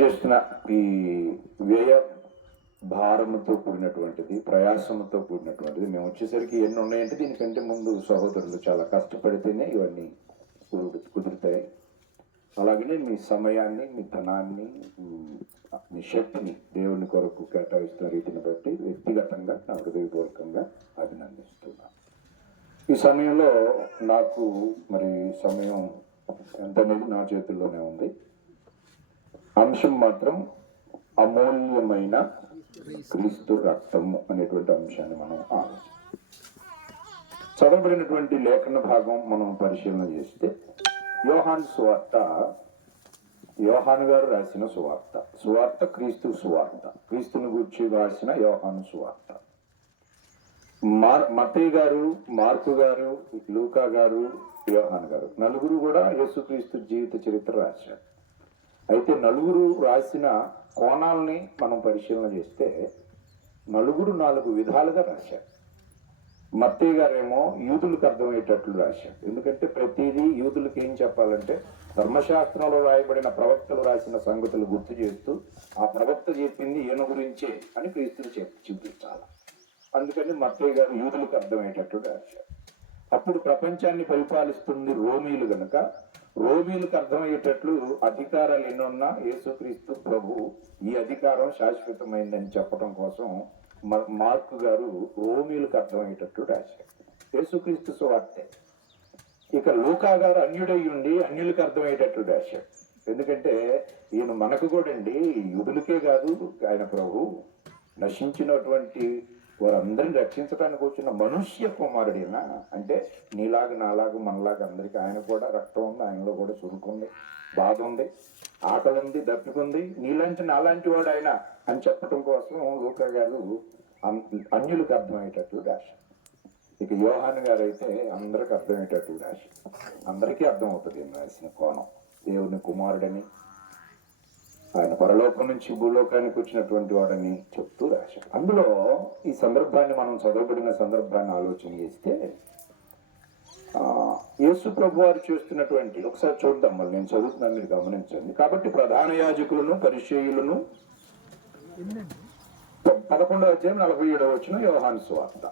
చేస్తున్న ఈ వ్యయ భారముతో కూడినటువంటిది ప్రయాసముతో కూడినటువంటిది మేము వచ్చేసరికి ఎన్ని ఉన్నాయంటే దీనికంటే ముందు సహోదరులు చాలా కష్టపడితేనే ఇవన్నీ కుదురుతాయి. అలాగనే మీ సమయాన్ని మీ ధనాన్ని మీ శక్తిని దేవుని కొరకు కేటాయిస్తున్న రీతిని బట్టి వ్యక్తిగతంగా నా హృదయపూర్వకంగా అభినందిస్తున్నాను ఈ సమయంలో నాకు మరి సమయం ఎంత అనేది నా చేతుల్లోనే ఉంది. అంశం మాత్రం అమూల్యమైన క్రీస్తు రక్తము అనేటువంటి అంశాన్ని మనం ఆలోచించాం చదవబడినటువంటి లేఖన భాగం మనం పరిశీలన చేస్తే యోహాన్ సువార్త యోహాన్ గారు రాసిన సువార్త సువార్త క్రీస్తు సువార్త క్రీస్తుని గురించి రాసిన యోహాను సువార్త. మార్ మతయ్య గారు మార్కు గారు లూకా గారు యోహాన్ గారు నలుగురు కూడా యేసుక్రీస్తు జీవిత చరిత్ర రాశారు. అయితే నలుగురు రాసిన కోణాలని మనం పరిశీలన చేస్తే నలుగురు నాలుగు విధాలుగా రాశారు. మత్తయ్య గారేమో యూదులకు అర్థమయ్యేటట్లు రాశారు. ఎందుకంటే ప్రతిదీ యూదులకు ఏం చెప్పాలంటే ధర్మశాస్త్రంలో రాయబడిన ప్రవక్తలు రాసిన సంగతులు గుర్తు చేస్తూ ఆ ప్రవక్త చెప్పింది ఈయన గురించే అని క్రీస్తులు చెప్పి చూపించాలి. అందుకని మత్తయ్య గారు యూదులకు అర్థమయ్యేటట్లు రాశారు. అప్పుడు ప్రపంచాన్ని పరిపాలిస్తుంది రోమీలు గనక రోమీలకు అర్థమయ్యేటట్లు అధికారాలు ఎన్నున్నా యేసుక్రీస్తు ప్రభు ఈ అధికారం శాశ్వతమైందని చెప్పడం కోసం మ- గారు రోమీలకు అర్థమయ్యేటట్లు రాశారు. యేసుక్రీస్తు సువార్తె. ఇక లూకా గారు అన్యుడై ఉండి అన్యులకు అర్థమయ్యేటట్లు రాశాడు ఎందుకంటే ఈయన మనకు కూడా అండి యుధులకే కాదు ఆయన ప్రభు నశించినటువంటి వారందరిని రక్షించడానికి వచ్చిన మనుష్య కుమారుడేనా అంటే నీలాగా నాలాగా మనలాగా అందరికీ ఆయన కూడా రక్తం ఉంది ఆయనలో కూడా చురుకుంది బాధ ఉంది ఆకలి ఉంది దప్పికుంది నీలాంటి నాలాంటి వాడు ఆయన అని చెప్పడం కోసం లూకా గారు అన్యులకు అర్థమయ్యేటట్లు రాశారు ఇక యోహాన్ గారు అయితే అందరికి అర్థమయ్యేటట్టు రాసి అందరికీ అర్థమవుతుంది రాసిన కోణం. దేవుని కుమారుడని ఆయన పరలోకం నుంచి భూలోకానికి వచ్చినటువంటి వాడని చెప్తూ రాశారు అందులో ఈ సందర్భాన్ని మనం చదవబడిన సందర్భాన్ని ఆలోచన చేస్తే ఆ, యేసు ప్రభు వారు చేస్తున్నటువంటి ఒకసారి చూద్దాం మళ్ళీ నేను చదువుతున్నాను మీరు గమనించండి. కాబట్టి ప్రధాన యాజకులను పరిచయులను పదకొండవ అధ్యాయం నలభై ఏడవ వచ్చిన యోహాను సువార్త.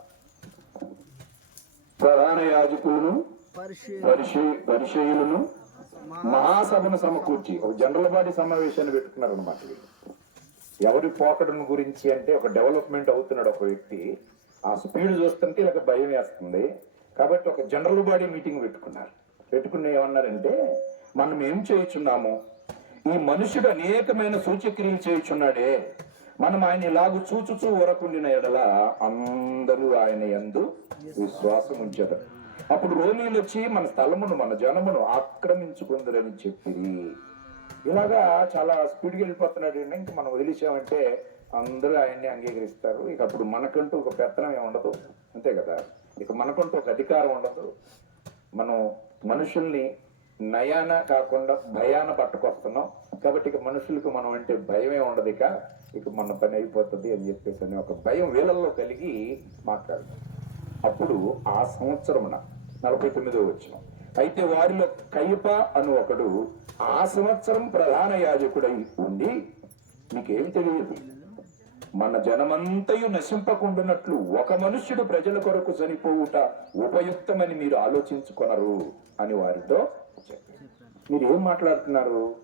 ప్రధాన యాజకులను పరిచయ పరిచయులను మహాసభను సమకూర్చి ఒక జనరల్ బాడీ సమావేశాన్ని పెట్టుకున్నారు అనమాట ఎవరి పోకడను గురించి అంటే ఒక డెవలప్మెంట్ అవుతున్నాడు ఒక వ్యక్తి. ఆ స్పీడ్ చూస్తుంటే ఇలా భయం వేస్తుంది. కాబట్టి ఒక జనరల్ బాడీ మీటింగ్ పెట్టుకున్నారు. పెట్టుకుని ఏమన్నారంటే మనం ఏం చేయుచున్నాము? ఈ మనుషుడు అనేకమైన సూచక్రియలు చేయుచున్నాడే. మనం ఆయన ఇలాగు చూచుచూ ఊరకుండిన ఎడల అందరూ ఆయన ఎందు విశ్వాసం ఉంచరు అప్పుడు రోమీలు వచ్చి మన స్థలమును మన జనమును ఆక్రమించుకుందరని చెప్పి ఇలాగా చాలా స్పీడ్గా వెళ్ళిపోతున్నాడు ఇంక మనం వదిలేసామంటే అందరూ ఆయన్ని అంగీకరిస్తారు. ఇక అప్పుడు మనకంటూ ఒక పెత్తనం ఉండదు. అంతే కదా? ఇక మనకంటూ ఒక అధికారం ఉండదు. మనం మనుషుల్ని నయాన కాకుండా భయాన పట్టుకొస్తున్నాం. కాబట్టి ఇక మనుషులకు మనం అంటే భయమే ఉండదు ఇక. ఇక మన పని అయిపోతుంది అని చెప్పేసి అని ఒక భయం వీళ్ళల్లో కలిగి మాట్లాడతాం అప్పుడు ఆ సంవత్సరమున నలభై తొమ్మిదో వచ్చిన. అయితే వారిలో కయ్యప అను ఒకడు ఆ సంవత్సరం ప్రధాన యాజకుడై ఉండి మీకేమి తెలియదు. మన జనమంతయు నశింపకుండానట్లు ఒక మనుష్యుడు ప్రజల కొరకు చనిపోవుట ఉపయుక్తమని మీరు ఆలోచించుకొనరు అని వారితో చెప్పారు. మీరు ఏం మాట్లాడుతున్నారు?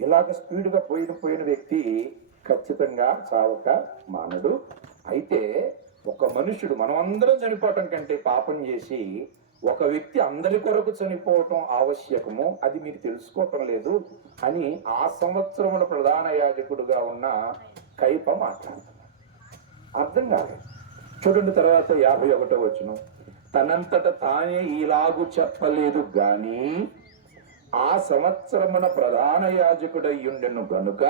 ఇలాగ స్పీడ్గా పోయిన పోయిన వ్యక్తి ఖచ్చితంగా చావక మానడు. అయితే ఒక మనుషుడు మనం అందరం చనిపోవటం కంటే పాపం చేసి ఒక వ్యక్తి అందరి కొరకు చనిపోవటం ఆవశ్యకము అది మీరు తెలుసుకోవటం లేదు అని ఆ సంవత్సరమున ప్రధాన యాజకుడుగా ఉన్న కైప మాట్లాడుతున్నారు అర్థం కాలేదు. చూడండి తర్వాత యాభై ఒకటో వచ్చును తనంతట తానే ఇలాగు చెప్పలేదు గాని ఆ సంవత్సరమున ప్రధాన యాజకుడయ్యుండెను గనుక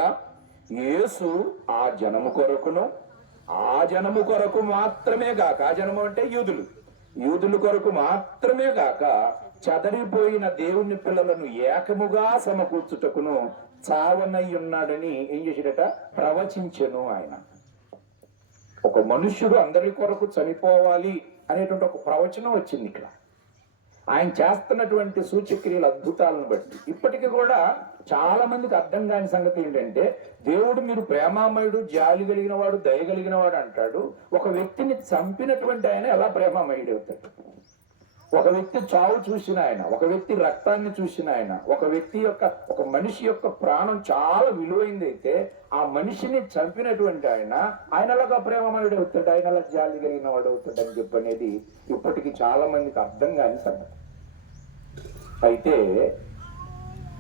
యేసు ఆ జనము కొరకును ఆ జనము కొరకు మాత్రమే గాక ఆ జనము అంటే యూదులు. యూదుల కొరకు మాత్రమే గాక చదరిపోయిన దేవుని పిల్లలను ఏకముగా సమకూర్చుటకును చావనై ఉన్నాడని ఏం చేసాడట ప్రవచించను ఆయన. ఒక మనుష్యుడు అందరి కొరకు చనిపోవాలి అనేటువంటి ఒక ప్రవచనం వచ్చింది ఇక్కడ. ఆయన చేస్తున్నటువంటి సూచక్రియల అద్భుతాలను బట్టి. ఇప్పటికీ కూడా చాలా మందికి అర్థం కాని సంగతి ఏంటంటే దేవుడు మీరు ప్రేమామయుడు జాలి కలిగిన వాడు దయ కలిగిన వాడు అంటాడు. ఒక వ్యక్తిని చంపినటువంటి ఆయన ఎలా ప్రేమామయుడు అవుతాడు? ఒక వ్యక్తి చావు చూసిన ఆయన ఒక వ్యక్తి రక్తాన్ని చూసిన ఆయన ఒక వ్యక్తి యొక్క ఒక మనిషి యొక్క ప్రాణం చాలా విలువైంది అయితే ఆ మనిషిని చంపినటువంటి ఆయన ఆయనలాగా ప్రేమమయుడు అవుతాడు? ఆయనలా జాలి కలిగిన వాడు అవుతాడు అని చెప్పి అనేది ఇప్పటికి చాలా మందికి అర్థం కాని సంగతి. అయితే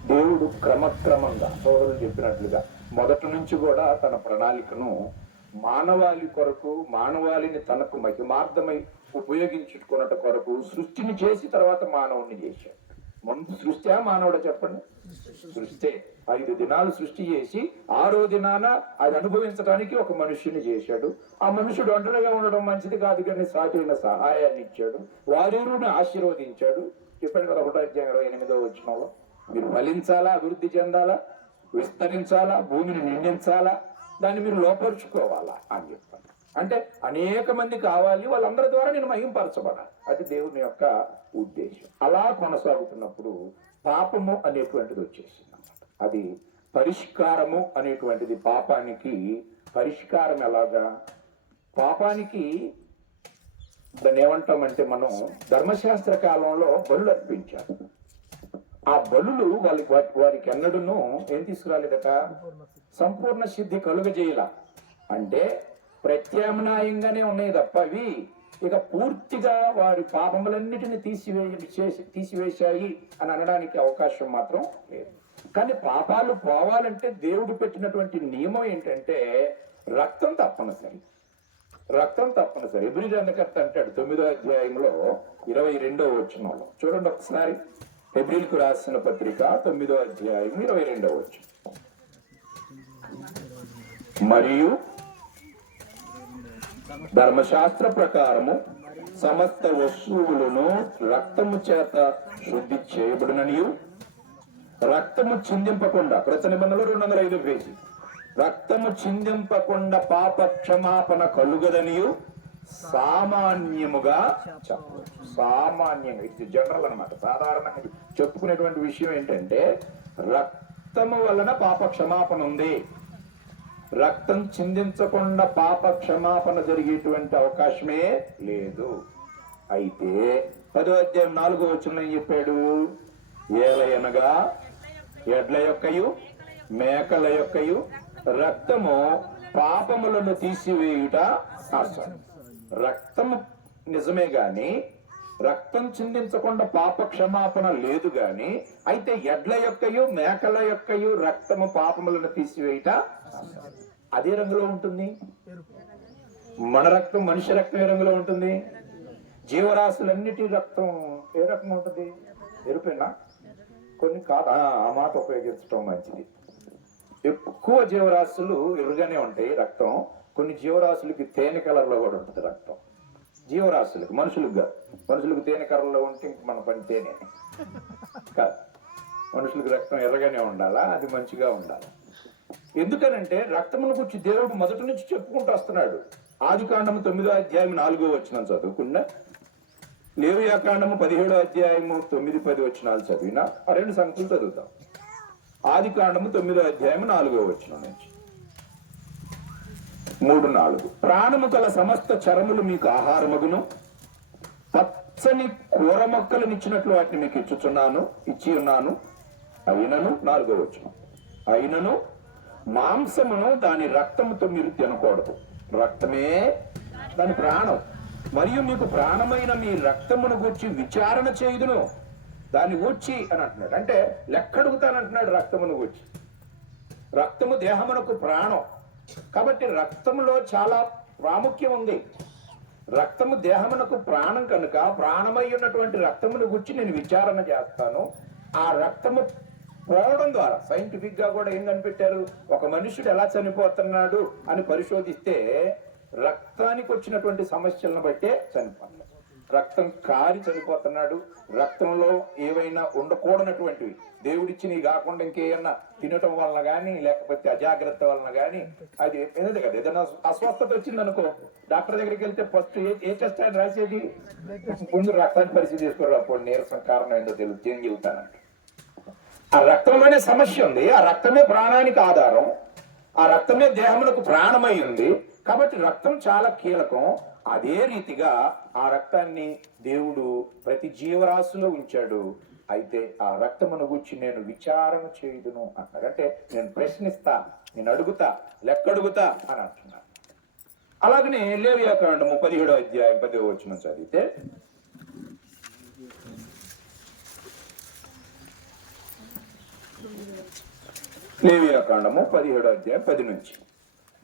దేవుడు క్రమక్రమంగా సోదరులు చెప్పినట్లుగా మొదటి నుంచి కూడా తన ప్రణాళికను మానవాళి కొరకు మానవాళిని తనకు మహిమార్థమై ఉపయోగించుకున్నట కొరకు సృష్టిని చేసి తర్వాత మానవుణ్ణి చేశాడు. ముందు సృష్టి మానవుడు చెప్పండి? సృష్టి. ఐదు దినాలు సృష్టి చేసి ఆరో దినాన అది అనుభవించడానికి ఒక మనుష్యుని చేశాడు. ఆ మనుషుడు ఒంటరిగా ఉండడం మంచిది కాదు కానీ సాటైన సహాయాన్ని ఇచ్చాడు. వారిని ఆశీర్వదించాడు. చెప్పాడు కదా ఒకటో అధ్యాయంలో ఎనిమిదో వచ్చినంలో మీరు ఫలించాలా అభివృద్ధి చెందాలా విస్తరించాలా భూమిని నిండించాలా దాన్ని మీరు లోపరుచుకోవాలా అని చెప్పాను అంటే అనేక మంది కావాలి వాళ్ళందరి ద్వారా నేను మహింపరచబడాలి. అది దేవుని యొక్క ఉద్దేశం. అలా కొనసాగుతున్నప్పుడు పాపము అనేటువంటిది వచ్చేసింది అన్నమాట అది పరిష్కారము అనేటువంటిది పాపానికి పరిష్కారం ఎలాగా? పాపానికి దాన్ని ఏమంటామంటే మనం ధర్మశాస్త్ర కాలంలో బలు అర్పించాలి. ఆ బలులు వాళ్ళకి వారి- వారికి ఎన్నడూను ఏం తీసుకురాలేదట? సంపూర్ణ సిద్ధి కలుగజేయాల. అంటే ప్రత్యామ్నాయంగానే ఉన్నాయి తప్ప అవి ఇక పూర్తిగా వారి పాపములన్నిటిని తీసివే చేసి తీసివేశాయి అని అనడానికి అవకాశం మాత్రం లేదు. కానీ పాపాలు పోవాలంటే దేవుడు పెట్టినటువంటి నియమం ఏంటంటే రక్తం తప్పనిసరి. రక్తం తప్పనిసరి. ఎదురు గ్రంథకర్త అంటాడు తొమ్మిదో అధ్యాయంలో ఇరవై రెండో వచనంలో. చూడండి ఒకసారి. ఎబ్రిల్కు రాసిన పత్రిక తొమ్మిదో అధ్యాయం ఇరవై రెండవ మరియు ధర్మశాస్త్ర ప్రకారము సమస్త వస్తువులను రక్తము చేత శుద్ధి చేయబడిననియు. రక్తము చిందింపకుండా కృత నిబంధనలు రెండు వందల ఐదు పేజీ రక్తము చిందింపకుండా పాప క్షమాపణ కలుగదనియు. సామాన్యముగా చెప్పవచ్చు. సామాన్యంగా ఇది జనరల్ అన్నమాట. సాధారణంగా చెప్పుకునేటువంటి విషయం ఏంటంటే రక్తము వలన పాప క్షమాపణ ఉంది. రక్తం చిందించకుండా పాప క్షమాపణ జరిగేటువంటి అవకాశమే లేదు. అయితే పదో అధ్యాయం నాలుగో వచ్చిన చెప్పాడు? ఏలయనగా ఎడ్ల యొక్కయు మేకల యొక్కయు రక్తము పాపములను తీసివేయుట అసలు రక్తం నిజమే గాని రక్తం చిందించకుండా పాప క్షమాపణ లేదు గాని అయితే ఎడ్ల యొక్కయు మేకల యొక్కయు రక్తము పాపములను తీసివేయట అదే రంగులో ఉంటుంది? మన రక్తం మనిషి రక్తం ఏ రంగులో ఉంటుంది? జీవరాశులన్నిటి రక్తం ఏ రకం ఉంటుంది? ఎరుపేనా? కొన్ని కాదు. ఆ, మాట ఉపయోగించడం మంచిది. ఎక్కువ జీవరాశులు ఎరుగానే ఉంటాయి రక్తం. కొన్ని జీవరాశులకి తేనె కలర్లో కూడా ఉంటుంది రక్తం. జీవరాశులకు మనుషులకు మనుషులకు తేనె కలర్లో ఉంటే ఇంక మన పని తేనె. కాదు. మనుషులకు రక్తం ఎర్రగానే ఉండాలా? అది మంచిగా ఉండాలి? ఎందుకనంటే రక్తమును గురించి దేవుడు మొదటి నుంచి చెప్పుకుంటూ వస్తున్నాడు. ఆదికాండము తొమ్మిదో అధ్యాయం నాలుగో వచ్చిన చదువుకున్నా. లేవయాకాండము పదిహేడో అధ్యాయము తొమ్మిది పది వచ్చినాలు చదివినా ఆ రెండు సంగతులు చదువుతాం. ఆదికాండము తొమ్మిదో అధ్యాయము నాలుగో వచ్చిన నుంచి. మూడు నాలుగు. ప్రాణము గల సమస్త చరములు మీకు ఆహారమగును. పచ్చని కూర మొక్కలను ఇచ్చినట్లు వాటిని మీకు ఇచ్చుచున్నాను ఇచ్చి ఉన్నాను అయినను నాలుగో వచ్చిన అయినను మాంసమును దాని రక్తముతో మీరు తినకూడదు. రక్తమే దాని ప్రాణం. మరియు మీకు ప్రాణమైన మీ రక్తమును గురించి విచారణ చేయుదును. దాన్ని గూర్చి అని అంటున్నాడు. అంటే లెక్కడుగుతానంటున్నాడు రక్తమును గూర్చి. రక్తము దేహమునకు ప్రాణం. కాబట్టి రక్తంలో చాలా ప్రాముఖ్యం ఉంది. రక్తము దేహమునకు ప్రాణం కనుక ప్రాణమై ఉన్నటువంటి రక్తమును గురించి నేను విచారణ చేస్తాను. ఆ రక్తము పోవడం ద్వారా సైంటిఫిక్గా కూడా ఏం కనిపెట్టారు? ఒక మనుషుడు ఎలా చనిపోతున్నాడు అని పరిశోధిస్తే రక్తానికి వచ్చినటువంటి సమస్యలను బట్టే చనిపోతుంది రక్తం కారి చనిపోతున్నాడు. రక్తంలో ఏవైనా ఉండకూడనటువంటివి. దేవుడిచ్చినవి కాకుండా ఇంకేమన్నా తినటం వలన కానీ లేకపోతే అజాగ్రత్త వలన కానీ అది ఏదే కదా? ఏదైనా అస్వస్థత వచ్చింది అనుకో డాక్టర్ దగ్గరికి వెళ్తే ఫస్ట్ ఏ ఏ టెస్ట్ అని రాసేది? ముందు రక్తాన్ని పరిస్థితి చేసుకోరు అప్పుడు నీరసం కారణం ఏందో తెలుసు తిరిగి వెళ్తానంట. ఆ అనే సమస్య ఉంది. ఆ రక్తమే ప్రాణానికి ఆధారం. ఆ రక్తమే దేహములకు ప్రాణమై ఉంది. కాబట్టి రక్తం చాలా కీలకం. అదే రీతిగా ఆ రక్తాన్ని దేవుడు ప్రతి జీవరాశిలో ఉంచాడు. అయితే ఆ రక్తమును గురించి నేను విచారణ చేయుదును అన్నాడు అంటే నేను ప్రశ్నిస్తా నేను అడుగుతా లెక్కడుగుతా అని అంటున్నాను అలాగనే లేవ్యాకాండము పదిహేడో అధ్యాయం పదో వచ్చిన చదివితే లేవ్యాకాండము పదిహేడో అధ్యాయం పది నుంచి.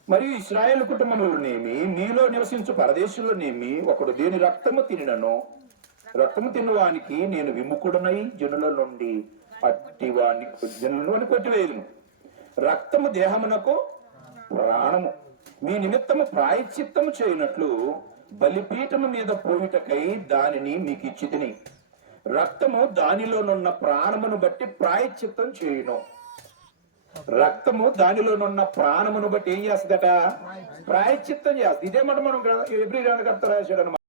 మరియు ఇస్రాయేల్ కుటుంబంలోనేమి మీలో నివసించు పరదేశంలోనేమి ఒకడు దేని రక్తము తినను రక్తము తిన్నవానికి నేను విముఖుడనై జనుల నుండి అట్టివాని జనులను కొట్టివేయను రక్తము దేహమునకు ప్రాణము. మీ నిమిత్తము ప్రాయశ్చిత్తము చేయనట్లు బలిపీఠము మీద పోయిటకై దానిని మీకు ఇచ్చితిని రక్తము దానిలోనున్న ప్రాణమును బట్టి ప్రాయశ్చిత్తం చేయను. రక్తము దానిలోనున్న ప్రాణమును బట్టి ఏం చేస్తుందట? ప్రాయశ్చిత్తం చేస్తుంది. ఇదే మాట మనం ఎబ్రి గ్రంథకర్త రాశాడు